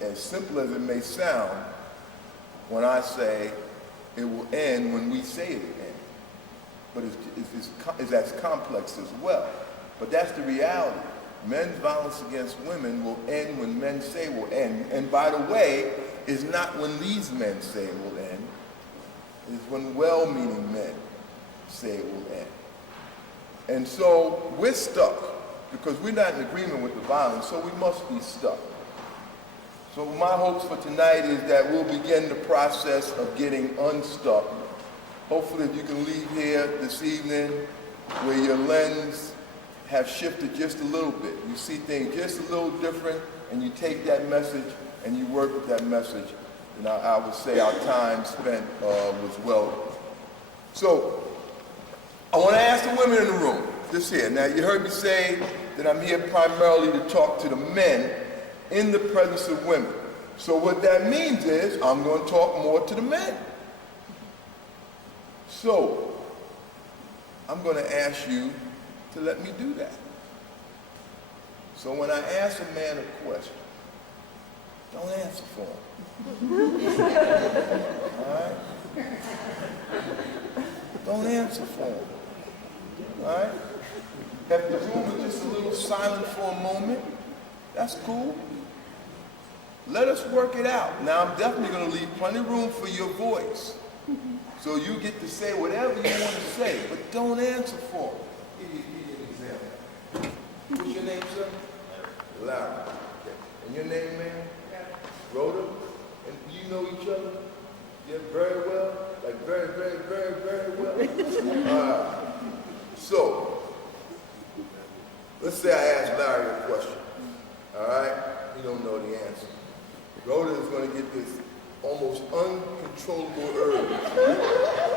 as simple as it may sound, when I say it will end when we say it will end. But it's as complex as well. But that's the reality. Men's violence against women will end when men say it will end. And by the way, it's not when these men say it will end. It's when well-meaning men say it will end. And so we're stuck because we're not in agreement with the violence, so we must be stuck. So my hopes for tonight is that we'll begin the process of getting unstuck. Hopefully if you can leave here this evening where your lens have shifted just a little bit. You see things just a little different, and you take that message and you work with that message. And I would say our time spent was well done. So I want to ask the women in the room, this here. Now you heard me say that I'm here primarily to talk to the men in the presence of women. So what that means is I'm going to talk more to the men. So I'm going to ask you to let me do that. So when I ask a man a question, don't answer for him. All right? Don't answer for him. All right? If the room is just a little silent for a moment, that's cool. Let us work it out. Now I'm definitely going to leave plenty of room for your voice. So you get to say whatever you want to say, but don't answer for him. Give you an example. What's your name, sir? Larry. Okay. And your name, man? Rhoda? And do you know each other? Yeah, very well? Like very, very, very, very well? So, let's say I ask Larry a question. All right? He don't know the answer. Rhoda is going to get this almost uncontrollable urge.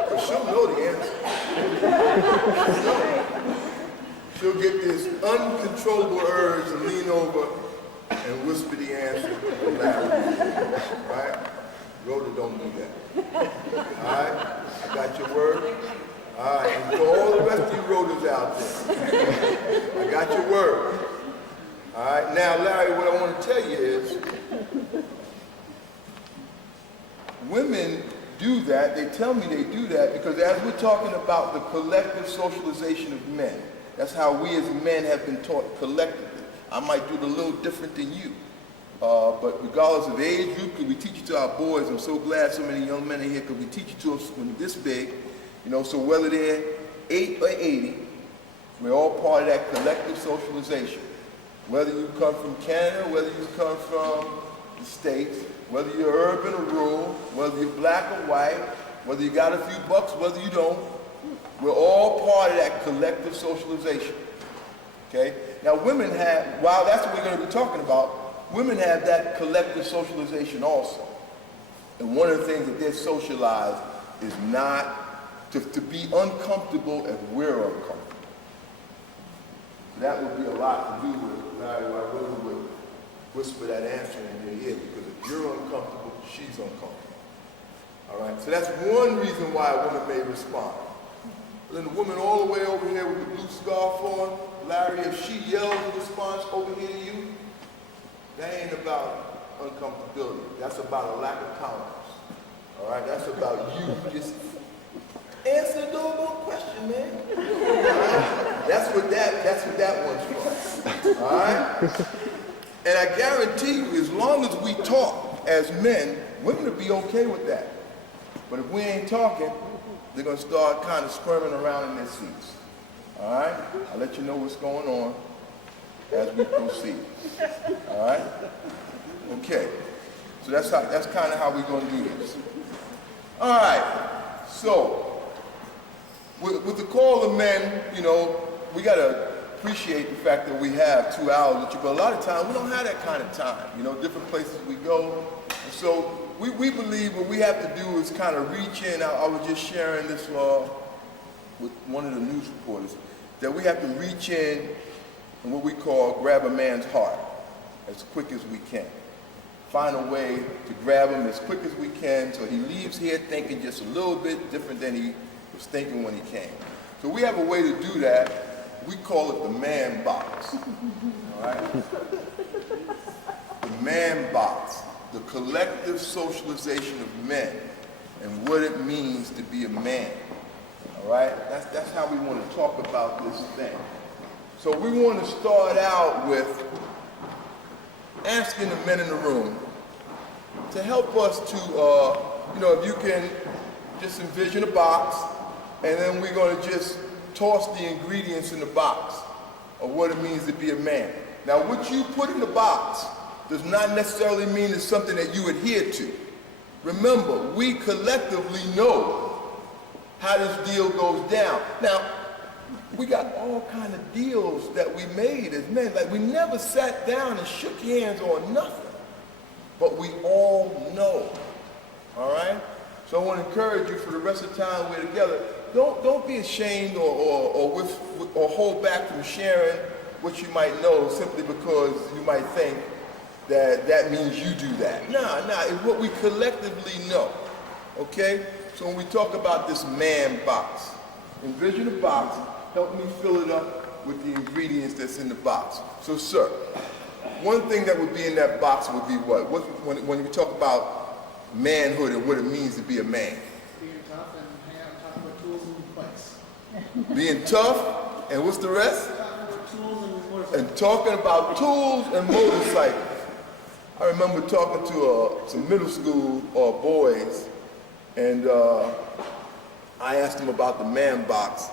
But she'll know the answer. She'll get this uncontrollable urge to lean over and whisper the answer to Larry. Right? Rhoda don't do that. All right? I got your word? All right, and for all the rest of you Rhodas out there, I got your word. All right, now Larry, what I want to tell you is, women do that, they tell me they do that because as we're talking about the collective socialization of men, that's how we as men have been taught collectively. I might do it a little different than you. But regardless of age group, because we teach it to our boys, I'm so glad so many young men are here because we teach it to them when they're this big. You know, so whether they're 8 or 80, we're all part of that collective socialization. Whether you come from Canada, whether you come from the States, whether you're urban or rural, whether you're black or white, whether you got a few bucks, whether you don't, we're all part of that collective socialization. Okay? Now women have, while that's what we're going to be talking about, women have that collective socialization also. And one of the things that they're socialized is not to be uncomfortable if we're uncomfortable. So that would be a lot to do with Larry, why Rhoda would whisper that answer in your ear, because if you're uncomfortable, she's uncomfortable. All right, so that's one reason why a woman may respond. But then the woman all the way over here with the blue scarf on, Larry, if she yells in response over here to you, that ain't about uncomfortability. That's about a lack of tolerance. All right, that's about you just answer the doggone question, man. That's what that one's for. All right? And I guarantee you, as long as we talk as men, women will be okay with that. But if we ain't talking, they're going to start kind of squirming around in their seats. All right? I'll let you know what's going on as we proceed. All right? Okay. So that's kind of how we're going to do this. All right. So, with the call of men, you know, we got to appreciate the fact that we have 2 hours with you, but a lot of times we don't have that kind of time. You know, different places we go. And so we believe what we have to do is kind of reach in. I was just sharing this with one of the news reporters, that we have to reach in and what we call grab a man's heart as quick as we can. Find a way to grab him as quick as we can so he leaves here thinking just a little bit different than he was thinking when he came. So we have a way to do that. We call it the man box. All right? The man box. the collective socialization of men and what it means to be a man. All right? That's how we want to talk about this thing. So we want to start out with asking the men in the room to help us to, if you can just envision a box, and then we're going to just toss the ingredients in the box of what it means to be a man. Now, what you put in the box does not necessarily mean it's something that you adhere to. Remember, we collectively know how this deal goes down. Now, we got all kind of deals that we made as men. Like, we never sat down and shook hands on nothing, but we all know, all right? So I want to encourage you for the rest of the time we're together, don't be ashamed or hold back from sharing what you might know simply because you might think that means you do that. Nah, it's what we collectively know, okay? So when we talk about this man box, envision a box, help me fill it up with the ingredients that's in the box. So, sir, one thing that would be in that box would be what? When we talk about manhood and what it means to be a man? Being tough and hang out and talk about tools and bikes. Being tough, and what's the rest? Tools and motorcycles. And talking about tools and motorcycles. I remember talking to some middle school boys, and I asked them about the man box,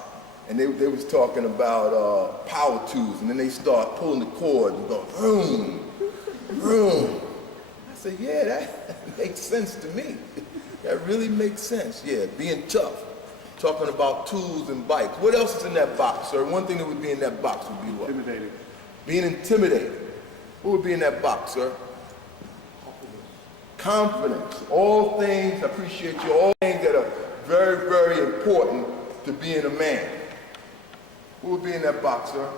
and they was talking about power tools, and then they start pulling the cord and going, vroom, vroom. I said, yeah, that makes sense to me. That really makes sense, yeah, being tough. Talking about tools and bikes. What else is in that box, sir? One thing that would be in that box would be what? Intimidated. Being intimidated. What would be in that box, sir? Confidence. All things, I appreciate you, all things that are very, very important to being a man. What would be in that box, sir?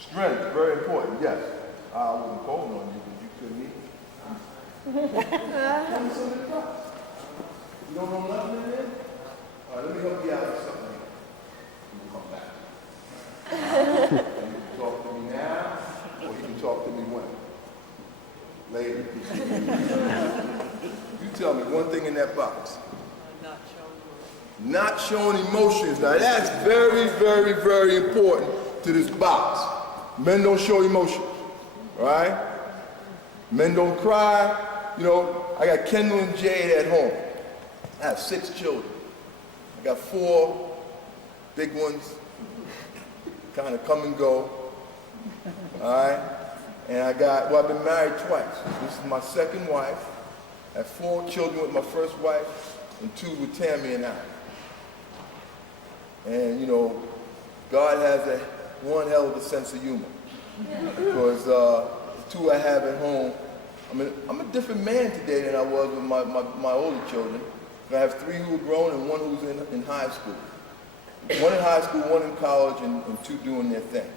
Strength, very important, yes. I wasn't calling on you, but you couldn't eat. Tell me something about it. You don't know nothing in there? All right, let me help you out with something. You can come back. You can talk to me now, or you can talk to me when? Later. You tell me one thing in that box. Not showing emotions. Now that's very, very, very important to this box. Men don't show emotions, all right? Men don't cry. You know, I got Kendall and Jade at home. I have 6 children. I got 4 big ones, kind of come and go, all right? And I've been married twice. This is my second wife. I have 4 children with my first wife and 2 with Tammy and I. And, you know, God has one hell of a sense of humor. Because the 2 I have at home, I'm a different man today than I was with my older children. I have 3 who are grown and 1 who's in high school. 1 in high school, 1 in college, and 2 doing their thing.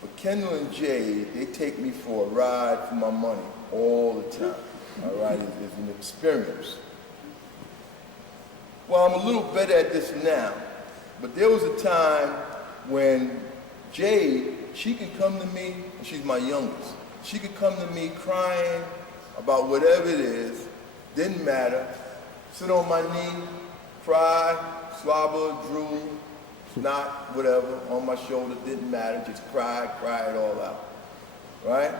But Kendall and Jade, they take me for a ride for my money all the time. All right, it's an experience. Well, I'm a little better at this now, but there was a time when Jade, she could come to me, and she's my youngest, she could come to me crying about whatever it is, didn't matter, sit on my knee, cry, slobber, drool, snot, whatever, on my shoulder, didn't matter, just cry it all out, right?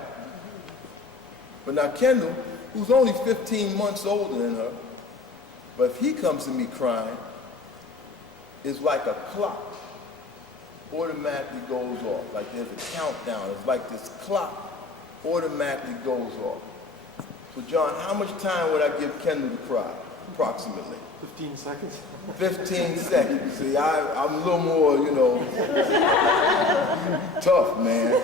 But now Kendall, who's only 15 months older than her, but if he comes to me crying, it's like a clock automatically goes off. Like there's a countdown. It's like this clock automatically goes off. So John, how much time would I give Kendall to cry, approximately? 15 seconds. 15 seconds. See, I'm a little more, you know, tough, man.